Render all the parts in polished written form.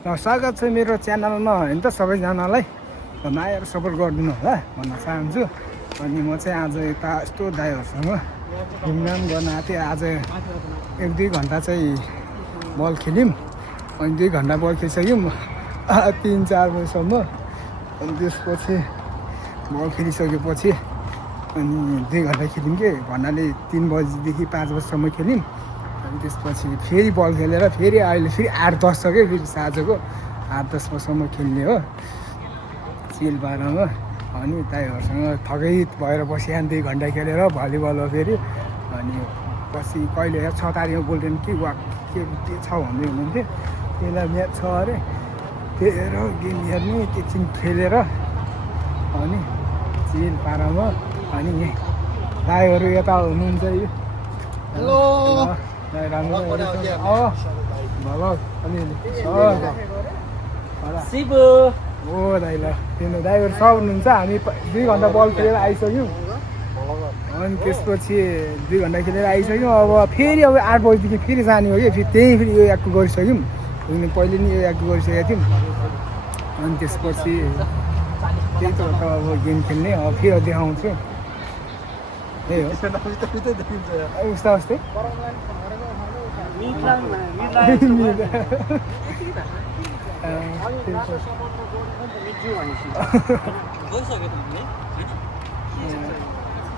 स्वागत छ मेरो च्यानलमा होइन त सबैजनालाई माया र सपोर्ट गरिदिनु होला भन्न चाहन्छु। अनि म चाहिँ आज यता यस्तो दाइहरूसँग घुमघाम गर्न आएको थिएँ। आज 1-2 घन्टा चाहिँ बल खेल्यौँ। अनि 2 घन्टा बल खेलिसक्यौँ 3-4 बजीसम्म। अनि त्यसपछि बल खेलिसकेपछि अनि 2 घन्टा खेल्यौँ कि भन्नाले 3 बजीदेखि 5 बजीसम्म खेल्यौँ। अनि त्यसपछि फेरि बल खेलेर फेरि अहिले फेरि 8-10 छ क्या फेरि साँझको 8-10 बजीसम्म खेल्ने हो सिलपारामा। अनि दाइहरूसँग थकाइट भएर बसिहाल्यो 2 घन्टा खेलेर भलिबल हो फेरि। अनि पछि कहिले 6 तारिकमा गोल्डन के छ भन्दै हुनुहुन्थ्यो। त्यसलाई म्याच छ अरे त्यही हेरेर गेम हेर्ने एकछिन खेलेर अनि सिलपारामा। अनि दाइहरू यता हुनुहुन्छ यो हेलो राम्रो सिबु हो दाइ ल तिम्रो दाइहरू सब हुनुहुन्छ। हामी 2 घन्टा बल खेलेर आइसक्यौँ। अनि त्यसपछि 2 घन्टा खेलेर आइसक्यौँ। अब फेरि अब 8 बजीदेखि फेरि जाने हो कि फेरि त्यहीँ फेरि यो एक्ट गरिसक्यौँ। पहिले नि यो एक्ट गरिसकेका थियौँ। अनि त्यसपछि त्यही त अब गेम खेल्ने अब फेरि देखाउँछु। त्यही हो उस्ता उस्तै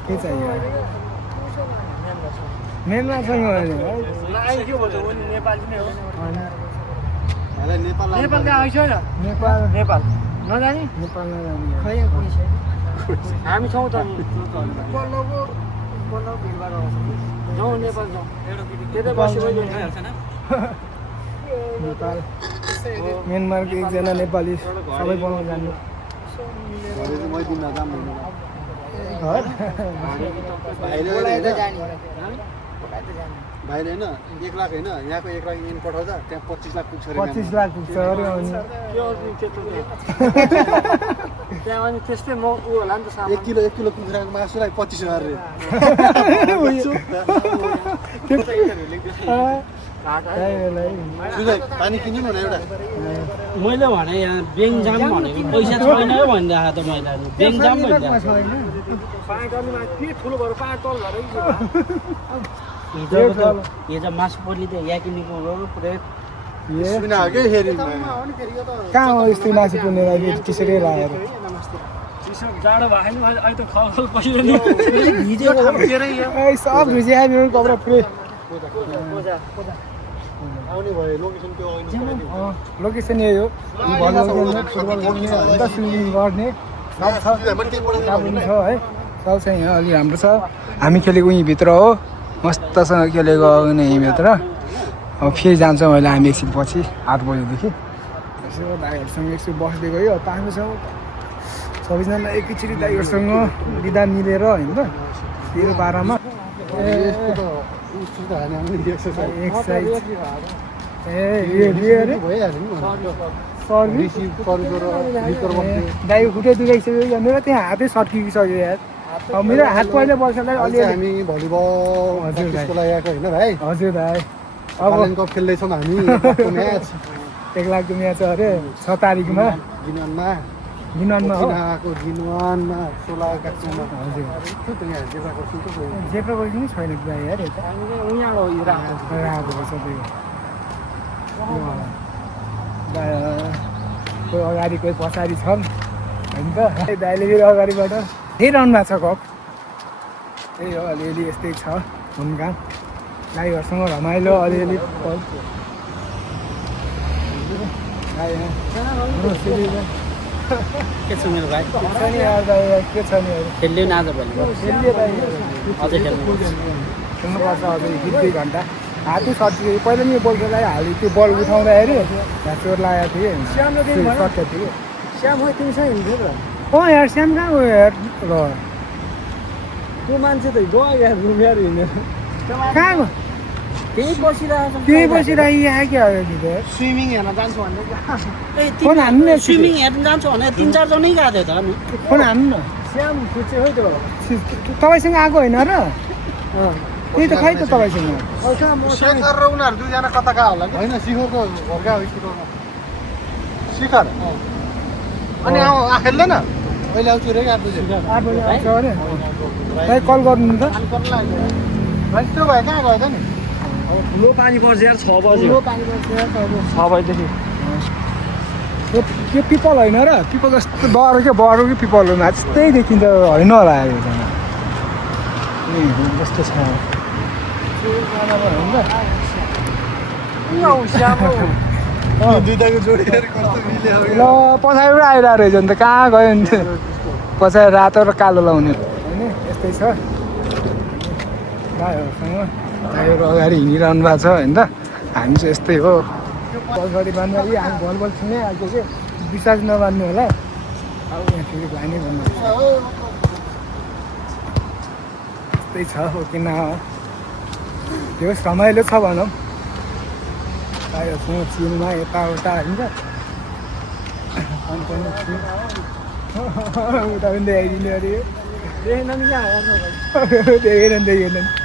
के चाहियो मेलमासँग नेपाल कहाँ आइस नेपाल नेपाल नजाने नेपाल नजाने खै हामी छौँ त जाउँ नेपाल जाउँ त्यतै बस्यो नेपाल म्यानमारको एकजना नेपाली सबै बनाउनु जान्नु भाइले होइन 1 लाख होइन यहाँको 1 लाख इन पठाउँदा त्यहाँ 25 लाख पुग्छ 25 लाख पुग्छ अरे। अनि त्यहाँ अनि त्यस्तै म ऊ होला नि त 1 किलो कुखुराको मासुलाई 25 अरे पानी किन्यौँ न एउटा। मैले भने यहाँ बेङजाम भनेको पैसा छैन भनिरहेको त मैले बेङजाम भनिरहेको हिजो मासु पोली त यहाँ किनेको पुरै कहाँ हो यस्तो मासु पुर्नेलाई त्यसरी लगाएर जाडो भयो नि अहिले त खल पहिरो नि भिजेको सब भिजिया मेरो कपडा पुरै आउने भयो लोकेसन त्यो लोकेसन यही हो फुटबल खेल्ने अन्त स्विमिङ गर्ने सब छ है सब छ यहाँ अलि राम्रो छ। हामी खेलेको यहीँभित्र हो मस्तसँग खेलेको यहीँभित्र। अब फेरि जान्छौँ अहिले हामी एकछिन पछि 8 बजीदेखि यसो दाइहरूसँग एकछिन बस्दै गयो 5 बजीसम्म सबैजना एकैचोटि दाइहरूसँग बिदा मिलेर होइन त तेरो बाह्रमा दाइको खुट्टै दुखाइसक्यो मेरो त्यहाँ हातै सट्किसक्यो यार। मेरो हात पहिला बर्षलाई अलिअलि हामी भलिबल त्यसको लागि आएको होइन भाइ। हजुर भाइ अब कप खेल्दैछौँ हामी म्याच 1 लाखको म्याच अरे 6 तारिकमा गिनवानमा हो गिनवानमा 16 गाक्समा। हजुर जेब्रा जेब्रा पनि छैन भाइ यार यता रातो सबै कोही अगाडि कोही पछाडि छन् होइन त। दाइले फेरि अगाडिबाट फेरिरहनु भएको छ कप। त्यही हो अलिअलि यस्तै छ घुमघाम गाईहरूसँग रमाइलो अलिअलि के छ मेरो भाइ के छ नि खेल्यो न आज भोलि अझै खेल्नुपर्छ अझै 2 घन्टा हातै सट्कियो। पहिला नि बल खेलाइ हाल्यो त्यो बल उठाउँदाखेरि यहाँ चोर लागेको थिएँ सट्केको थियो। श्याम हो तिमीसँग हिँड्थ्यो त यार श्याम कहाँ गयो यार र त्यो मान्छे त गयो यार घुमेर हिँड्यो कहाँ गयो त्यही बसिरहेको त्यही बसिरहेको यहाँ क्या स्विमिङ हेर्न जान्छु भन्दै फोन हान्नु न स्विमिङ हेर्न जान्छु भने 3-4 जनै गएको थियो त अनि फोन हान्नु न श्याम खुच्चे हो त्यो तपाईँसँग आएको होइन र त्यही त खै त तपाईँसँग शेखर र उनीहरू 2 जना कता कहाँ होला कि होइन शिखरको घरका हो स्कुलमा शिखर अनि खेल्दैन अहिले आउँछु रे 8 बजे 8 बजे आउँछ अरे तपाईँ कल गर्नुहुन्छ अनि त्यो भए कहाँ गयो त नि ठुलो पानी पर्छ यार 6 बजे ठुलो पानी पर्छ यार अब 6 बजेदेखि यो पिपल होइन र पिपल जस्तो बढो क्या बढो कि पिपल हो त्यस्तै देखिन्छ होइन होला यो जस्तो छ दुईटाको जोडेर कस्तो मिल्यो ल पछाडिबाट आइरहेको रहेछ नि त कहाँ गयो नि त पछाडि रातो र कालो लाउने होइन यस्तै छ भाइहरूसँग भाइहरू अगाडि हिँडिरहनु भएको छ होइन त हामी चाहिँ यस्तै हो बलघडी बाँध्नु हामी भल छुनै आएको के विश्वास नबान्नु होला अब यहाँ फेरि लाने भन्नु त्यस्तै छ हो किन त्यो रमाइलो छ भनौँ भाइहरूसँग चिनमा यताउता होइन उता पनि देखाइदिनु अरे देखेन नि क्या देखेन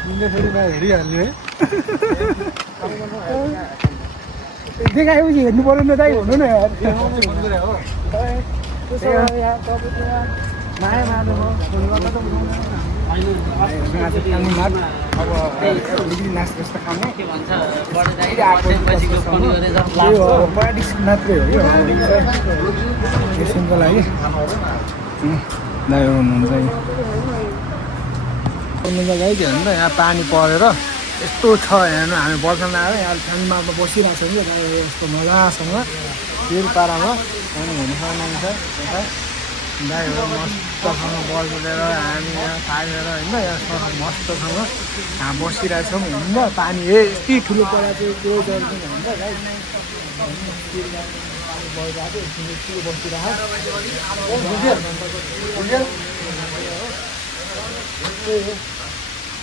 हिँड्दाखेरि हेरिहाल्ने है देखाएपछि हेर्नु पऱ्यो नि दाइ हुनु न यार माया मार्नु अब नाच जस्तो खाने मात्रै हो कि एकछिनको लागि दाइ हुनुहुन्छ जग्गै थियो नि त यहाँ पानी परेर यस्तो छ यहाँ हामी बर्खामा आएर यहाँ ठ्याङ्गमा बसिरहेको छौँ कि यस्तो मजासँग तेल पारामा अनि हुनु सक्नुहुन्छ यता गाईहरू मस्तसँग बसेर हामी यहाँ खाएर होइन यहाँ मस्तसँग हामी बसिरहेछौँ होइन पानी यति ठुलो परेको चाहिँ त्यो जर्किङ हुन्छ गाई पानी बगिरहेको थियो बसिरहेको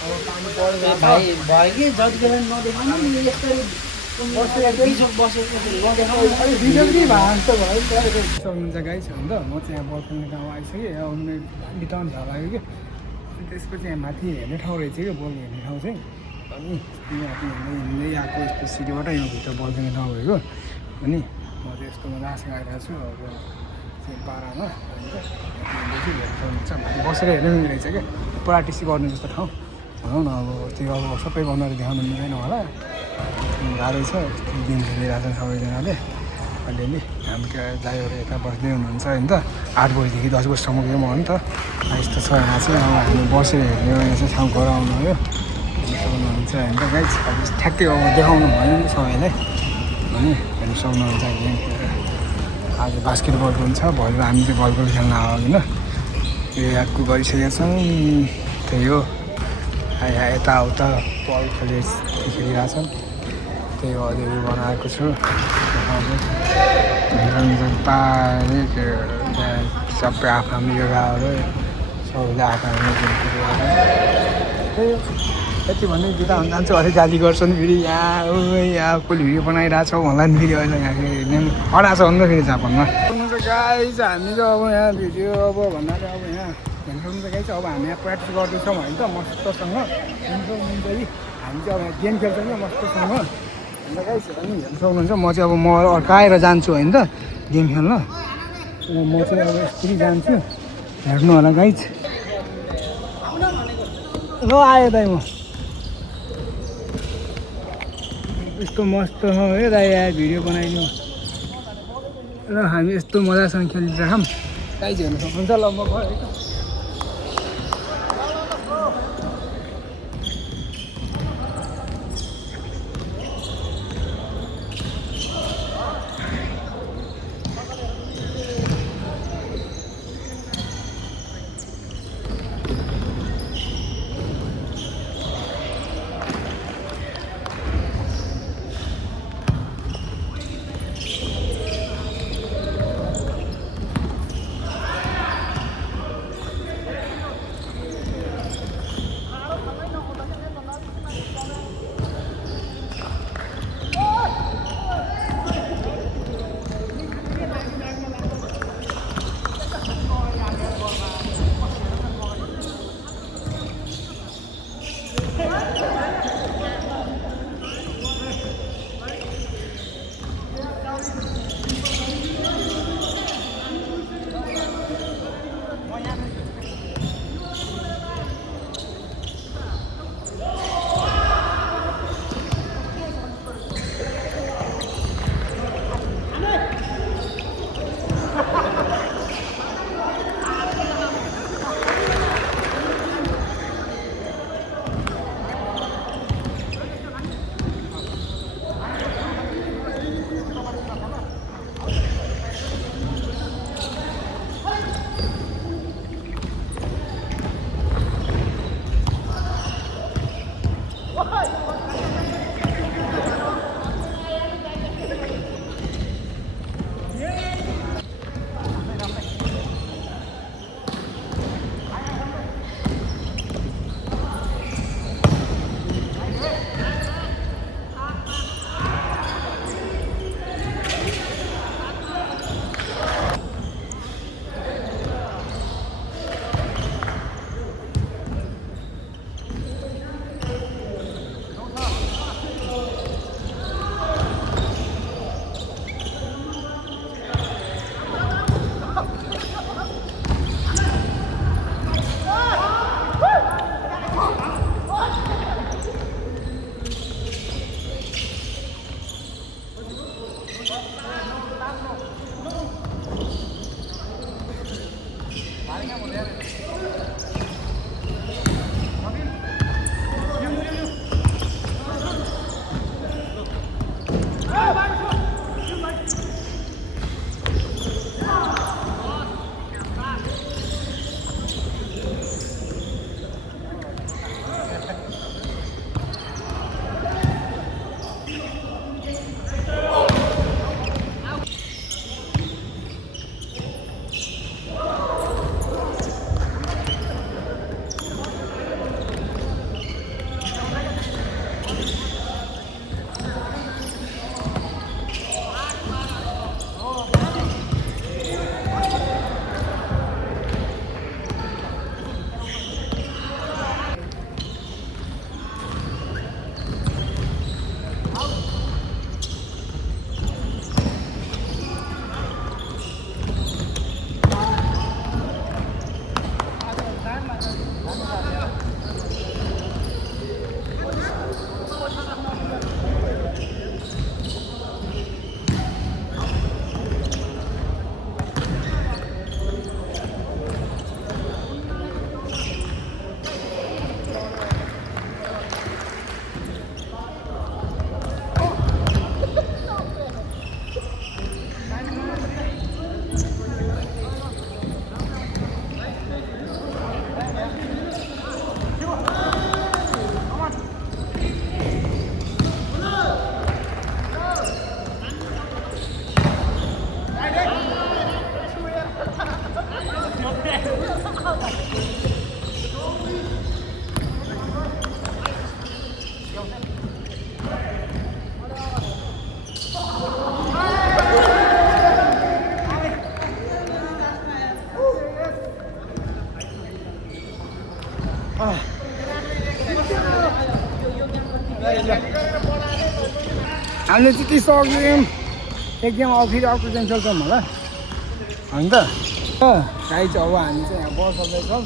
भाइ भयो कि जतिखेर नदेखाउनु नि यसरी सक्नुहुन्छ गाई छ नि त म चाहिँ यहाँ बलखेल्ने ठाउँ आइसकेँ बिताउनु थाहा लाग्यो कि त्यसपछि यहाँ माथि हेर्ने ठाउँ रहेछ कि बल हेर्ने ठाउँ चाहिँ अनि माथि हिँड्दै आएको यस्तो सिटीबाट यहाँभित्र बल खेल्ने ठाउँ भएको अनि म चाहिँ यस्तो मजासँग आइरहेको छु अब चाहिँ पारामा बसेर हेर्नु मिलेको छ क्या पुरा टिसी गर्ने जस्तो ठाउँ भनौँ न अब त्यो अब सबै बनाएर देखाउनु मिल्दैन होला गाह्रै छ दिन खेलिरहेको छ सबैजनाले अलिअलि हाम्रो ड्राइभर यता बस्दै हुनुहुन्छ होइन त 8 बजीदेखि 10 बजीसम्म गयौँ हो नि त यस्तो छ यहाँ चाहिँ अब हामी बसेर हेर्ने यहाँ चाहिँ ठाउँ गराउनु हो सक्नुहुन्छ होइन त गाइज अब ठ्याक्कै अब देखाउनु भयो नि सबैलाई भने हेर्नु सक्नुहुन्छ गेम आज बास्केटबल पनि छ भोलि हामी चाहिँ बल खेल्न आयो होइन यो यादको गरिसकेका छौँ त्यही हो यताउता बल खेलिरहेछन् त्यही हो अलिअलि बनाएको छु सबै आफ्नो योगाहरू सबैले आफ्नो त्यही हो यति भन्ने बिदा हुन जान्छु अलिक गाली गर्छन् फेरि यहाँ कसले भिडियो बनाइरहेको छौ भन्दा नि फेरि अहिले यहाँ हराएको छ भन्दा फेरि जापानमा गाई चाहिँ हामी चाहिँ अब यहाँ भिडियो अब भन्नाले अब यहाँ हेर्नु सक्नुहुन्छ गाई चाहिँ अब हामी यहाँ प्र्याक्टिस गर्दैछौँ होइन त मस्तसँग हेर्नु सक्नुहुन्छ कि हामी चाहिँ अब यहाँ गेम खेल्छौँ क्या मस्तसँग अन्त गाई अनि हेर्नु सक्नुहुन्छ म चाहिँ अब म अर्काएर जान्छु होइन त गेम खेल्न म चाहिँ अब यस्तरी जान्छु हेर्नु होला गाई ल आयो दाइ म यस्तो मस्त है दाइ आयो भिडियो बनाइदिउँ र हामी यस्तो मजासँग खेलिरहेछौँ गाई हेर्नु सक्नुहुन्छ ल म गएँ हामीले जितिसक्यौँ एक गेम अब फेरि अर्को गेम खेल्छौँ होला होइन त गाई चाहिँ अब हामी चाहिँ यहाँ बस्दैछौँ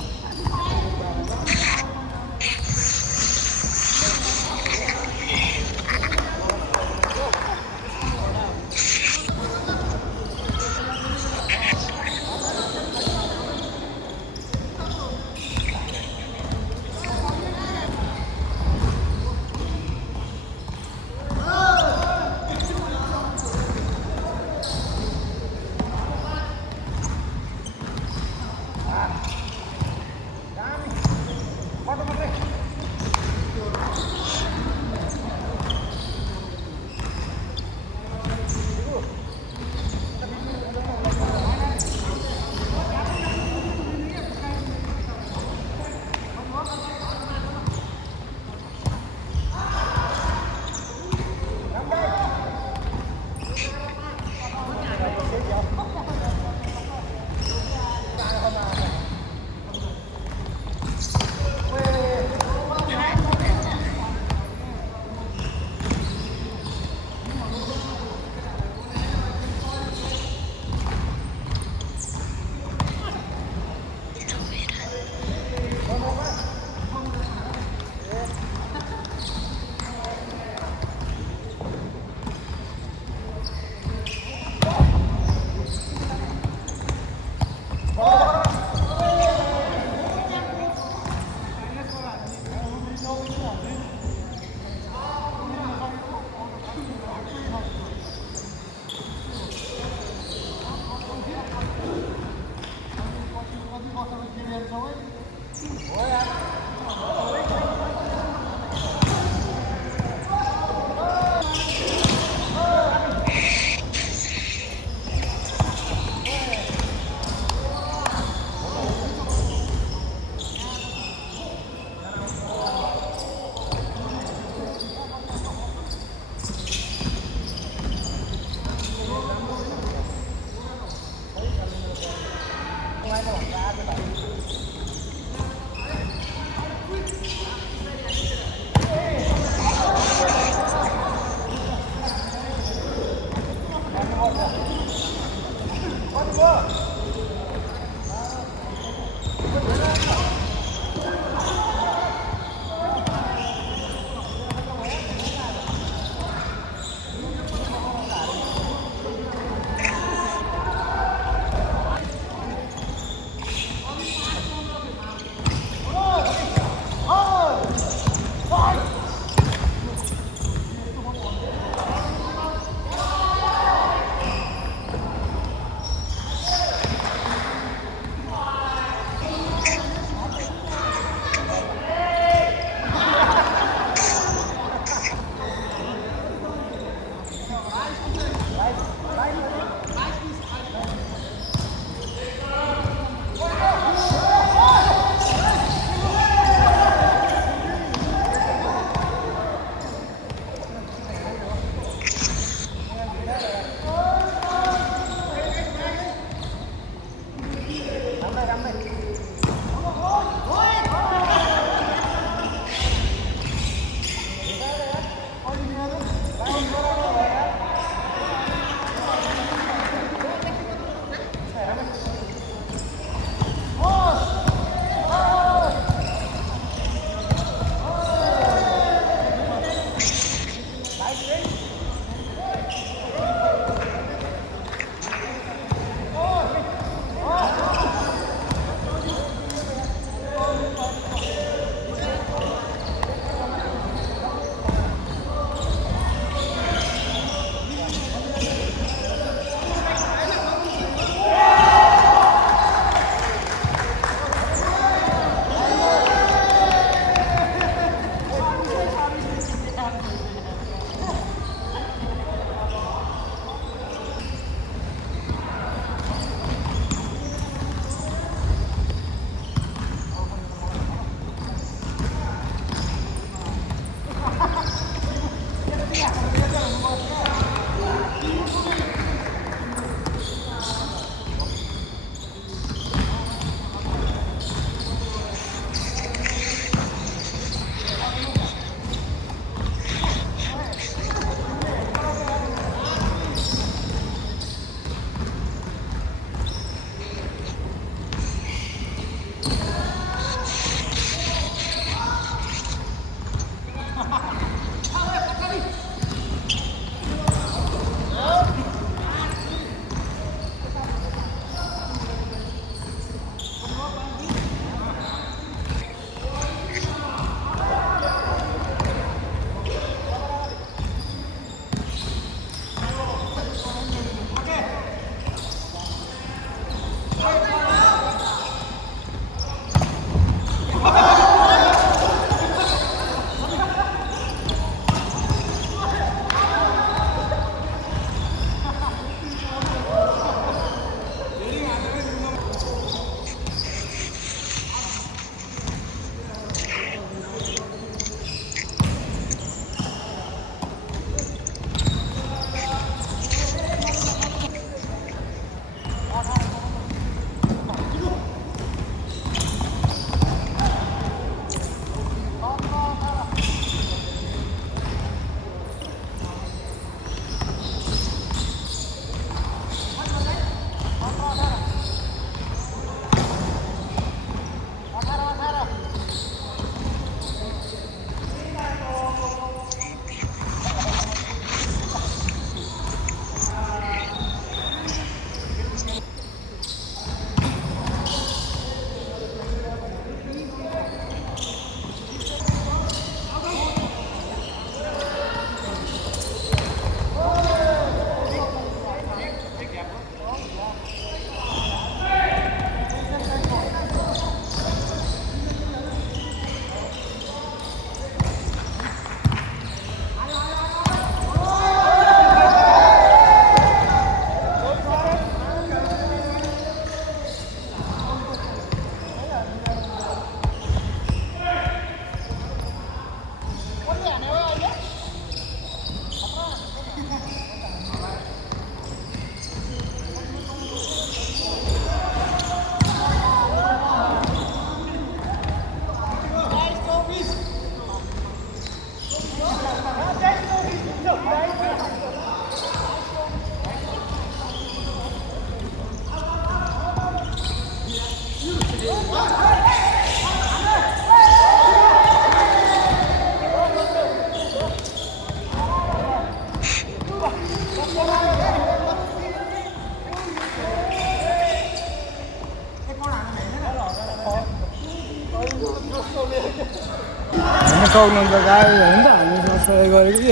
सक्नुहुन्छ गाई होइन त हामी सब्सक्राइब गरेको कि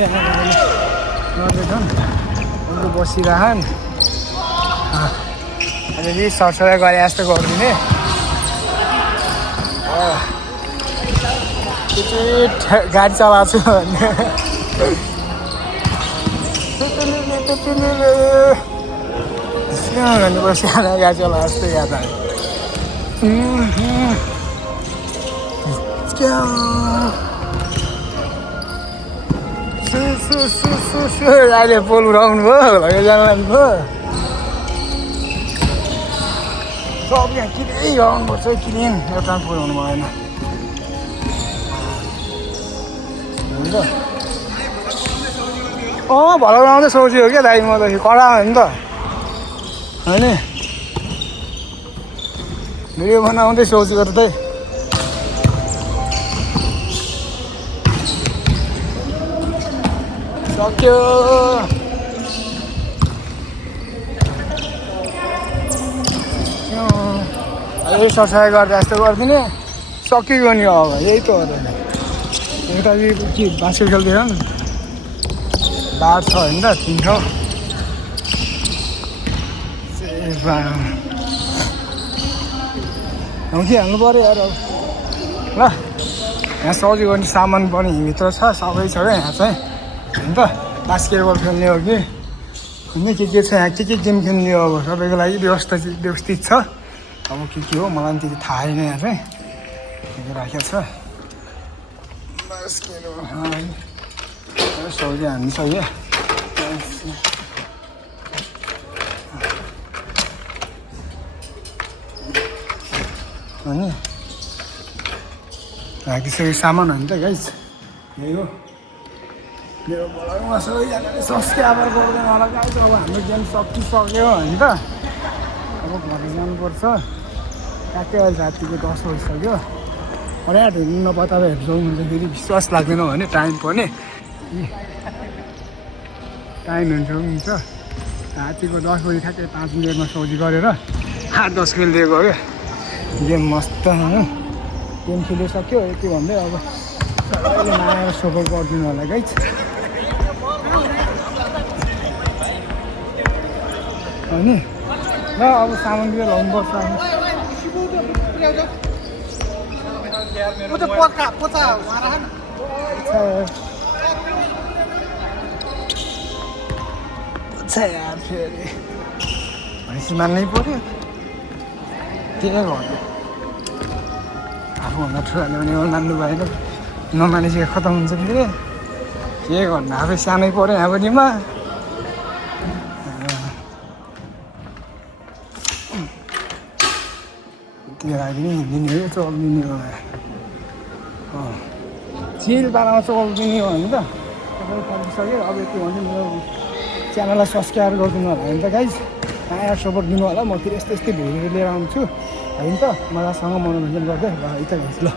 नदेख्छन् उनीहरू बसिरहन् अलिअलि सब्सक्राइब गरे जस्तो गरिदिने गाडी चलाएको छु भन्ने भन्नु सानो गाडी चला जस्तो याद आयो अहिले पोल उठाउनु भयो लगेजानु भयो सब यहाँ किनै गराउनुपर्छ किन एउटा पुऱ्याउनु भएन भलो आउँदै सोची हो क्या दाइ म त कडा हो नि त होइन भिडियो बनाउँदै सोचेको त सक्यो यही सब्सक्राइब गर्दा जस्तो गरिदिने सकियो नि अब यही त हो त यता के बास्केट खेल्दैछ नि बार छ होइन त 3 ठाउँ हाल्नु पऱ्यो यार अब ल यहाँ सजिलो गर्ने सामान पनि भित्र छ सबै छ क्या यहाँ चाहिँ होइन त बास्केटबल खेल्ने हो कि होइन के छ यहाँ के गेम खेल्ने हो अब सबैको लागि व्यवस्थित छ अब के हो मलाई पनि त्यति थाहा छैन यहाँ चाहिँ के राखेको छ सौजी हामी सक्यो अनि राखिसकेको सामान हो नि त गाइस यही हो मेरो ब्लगमा सबैजनाले सब्सक्राइबर गर्दैन होला गाइस अब हाम्रो गेम सकिसक्यो होइन त अब घर जानुपर्छ ट्याक्कै अहिले रातिको 10 बजिसक्यो अरे यार हेर्नु नपत्ता हेर्छौँ फेरि विश्वास लाग्दैन भने टाइम पनि टाइम हुन्छ रातिको 10 बजी ठ्याक्कै 5 मिनटमा सौजी गरेर 8-10 खेलिदिएको क्या गेम मस्त गेम खेलिसक्यो यति भन्दै अब सबैले नआएर सपोर्ट गरिदिनु होला गाइस होइन ल अब सामान पनि लाउनुपर्छ यार फेरि भनेपछि मान्नै पऱ्यो के गर्नु आफूभन्दा ठुलो भने मान्नु भएन नमानेपछि खतम हुन्छ फेरि के गर्नु आफै सानै पऱ्यो यहाँ पनिमा त्यो लागि नि हिँडिदिने हो चलिदिने हो चिल पारामा चलिदिने हो होइन त सबै फर्किसक्यो अब यति भन्छु मेरो च्यानललाई सब्सक्राइब गरिदिनु होला होइन त गाइस नयाँ सपोर्ट दिनु होला म फेरि यस्तै भिडियो लिएर आउँछु होइन त मजासँग मनोरञ्जन गर्दै ल